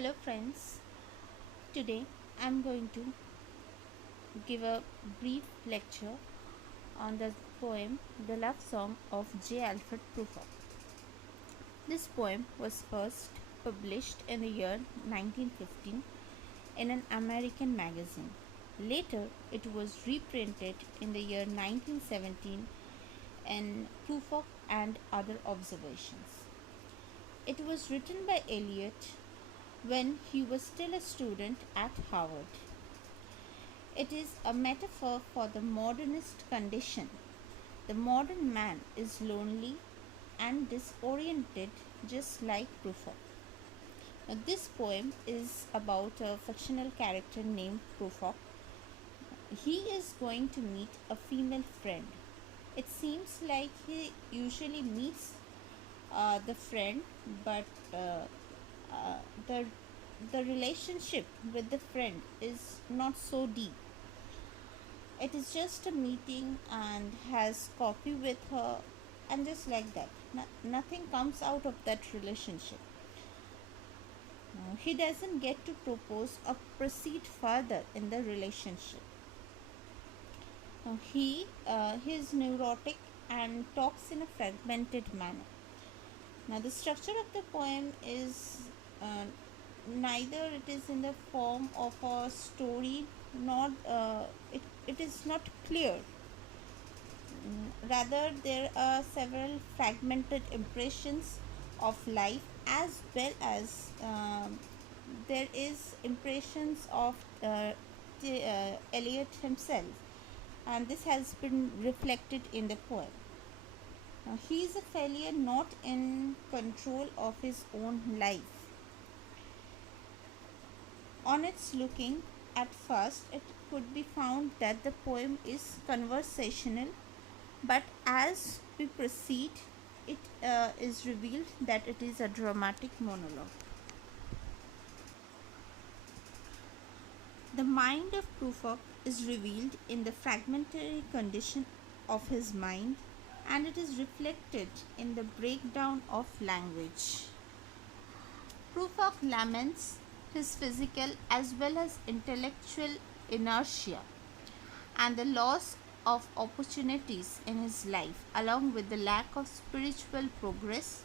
Hello friends, today I am going to give a brief lecture on the poem The Love Song of J. Alfred Prufrock. This poem was first published in the year 1915 in an American magazine. Later it was reprinted in the year 1917 in Prufrock and Other Observations. It was written by Eliot when he was still a student at Harvard. It is a metaphor for the modernist condition. The modern man is lonely and disoriented, just like Prufrock. Now, this poem is about a fictional character named Prufrock. He is going to meet a female friend. It seems like he usually meets the friend, but uh, the the relationship with the friend is not so deep. It is just a meeting and has coffee with her, and just like that, nothing comes out of that relationship. He doesn't get to propose or proceed further in the relationship. He is neurotic and talks in a fragmented manner. Now the structure of the poem is neither it is in the form of a story nor it is not clear. Rather, there are several fragmented impressions of life, as well as there is impressions of Eliot himself, and this has been reflected in the poem. He is a failure not in control of his own life. On its looking at first, it could be found that the poem is conversational, but as we proceed, it is revealed that it is a dramatic monologue. The mind of Prufrock is revealed in the fragmentary condition of his mind, and it is reflected in the breakdown of language. Prufrock laments his physical as well as intellectual inertia and the loss of opportunities in his life, along with the lack of spiritual progress,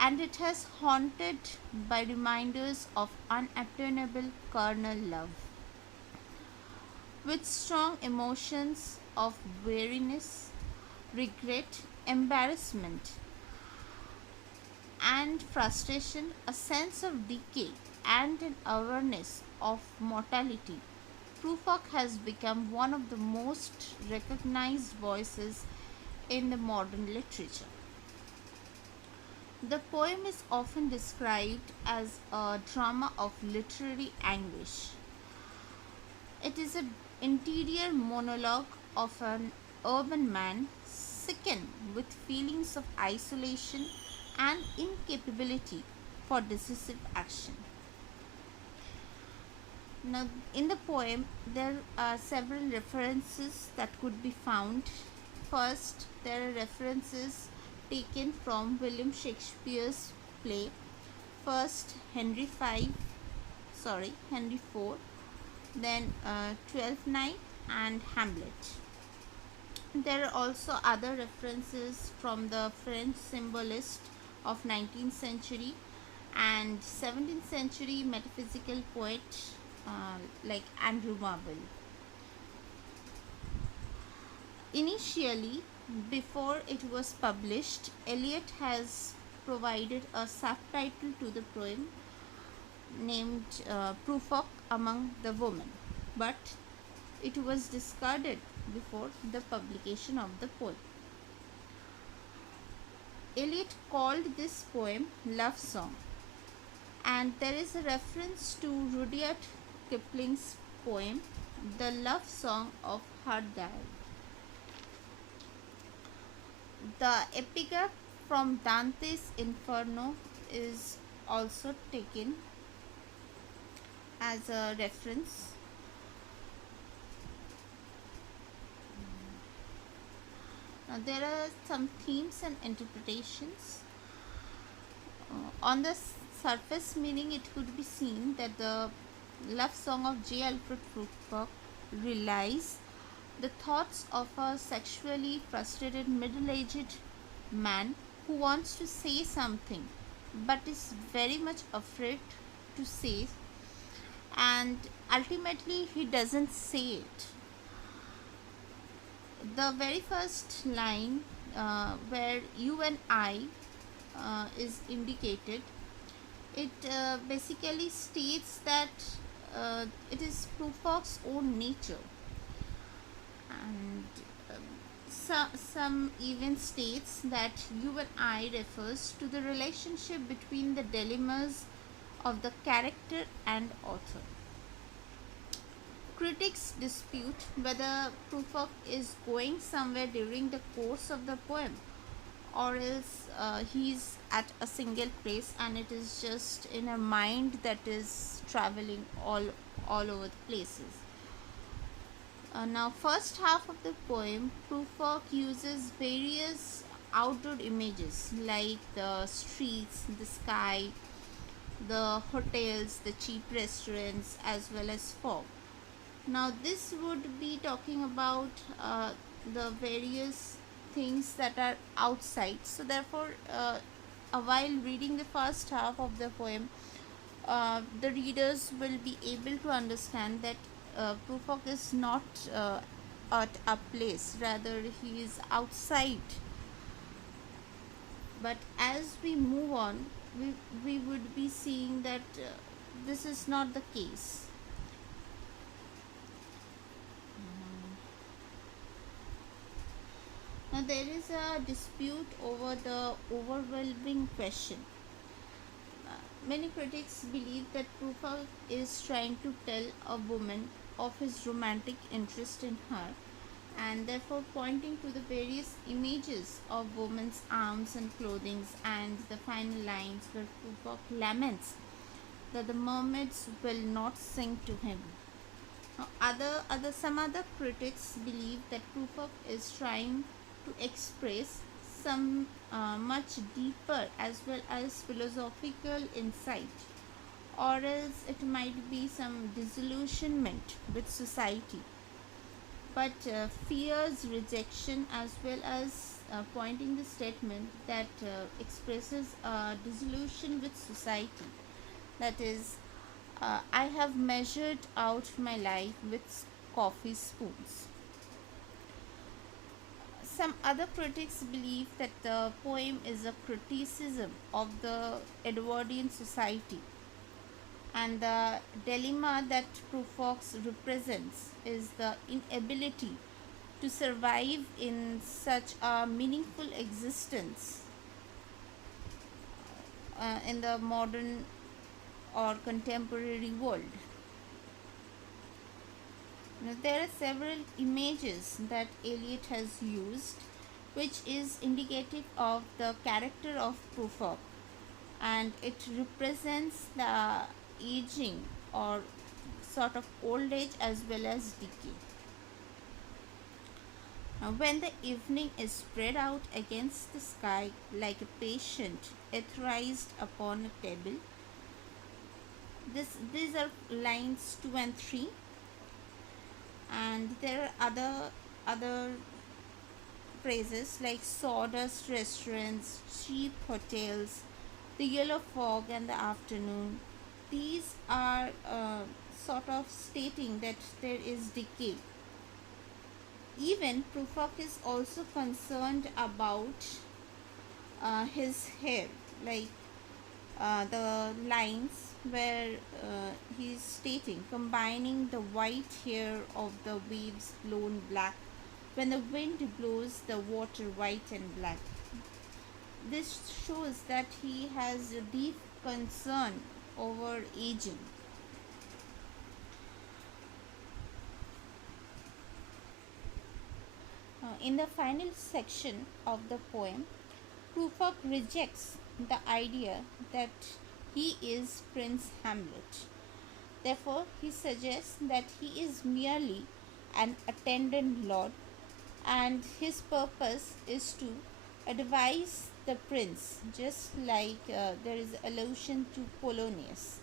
and it has haunted by reminders of unattainable carnal love. With strong emotions of weariness, regret, embarrassment, and frustration, a sense of decay, and an awareness of mortality, Prufrock has become one of the most recognized voices in the modern literature. The poem is often described as a drama of literary anguish. It is an interior monologue of an urban man sickened with feelings of isolation and incapability for decisive action. Now, in the poem, there are several references that could be found. First, there are references taken from William Shakespeare's play, first Henry IV, then Twelfth Night and Hamlet. There are also other references from the French symbolist of 19th century and 17th century metaphysical poet like Andrew Marvell. Initially, before it was published, Eliot has provided a subtitle to the poem named Prufrock Among the Women, but it was discarded before the publication of the poem. Eliot called this poem Love Song, and there is a reference to Rudyard Kipling's poem The Love Song of Her Diary. The epigraph from Dante's Inferno is also taken as a reference. Now, there are some themes and interpretations. On the surface meaning, it could be seen that the love song of J. Alfred Prufrock relies the thoughts of a sexually frustrated middle-aged man who wants to say something but is very much afraid to say, and ultimately he doesn't say it. The very first line, where you and I is indicated, it basically states that it is Prufrock's own nature, and some even states that you and I refers to the relationship between the dilemmas of the character and author. Critics dispute whether Prufrock is going somewhere during the course of the poem, or else he's at a single place and it is just in a mind that is traveling all over the places. Now, first half of the poem, Prufrock uses various outdoor images like the streets, the sky, the hotels, the cheap restaurants, as well as fog. Now, this would be talking about the various things that are outside. So, therefore, while reading the first half of the poem, the readers will be able to understand that Prufrock is not at a place, rather, he is outside. But as we move on, we would be seeing that this is not the case. Now, there is a dispute over the overwhelming question. Many critics believe that Prufrock is trying to tell a woman of his romantic interest in her, and therefore pointing to the various images of woman's arms and clothing, and the final lines where Prufrock laments that the mermaids will not sing to him. Now, some other critics believe that Prufrock is trying to express some much deeper as well as philosophical insight, or else it might be some disillusionment with society, but fears rejection, as well as pointing the statement that expresses disillusion with society, that is, I have measured out my life with coffee spoons. Some other critics believe that the poem is a criticism of the Edwardian society, and the dilemma that Prufrock represents is the inability to survive in such a meaningful existence in the modern or contemporary world. Now, there are several images that Eliot has used, which is indicative of the character of Prufrock, and it represents the aging or sort of old age as well as decay. Now, when the evening is spread out against the sky like a patient etherized upon a table, these are lines 2 and 3, and there are other phrases like sawdust restaurants, cheap hotels, the yellow fog and the afternoon. These are sort of stating that there is decay. Even Prufrock is also concerned about his hair, like the lines where he's stating, combining the white hair of the waves blown black, when the wind blows the water white and black. This shows that he has a deep concern over aging. In the final section of the poem, Prufrock rejects the idea that he is Prince Hamlet. Therefore, he suggests that he is merely an attendant lord, and his purpose is to advise the prince, just like there is allusion to Polonius.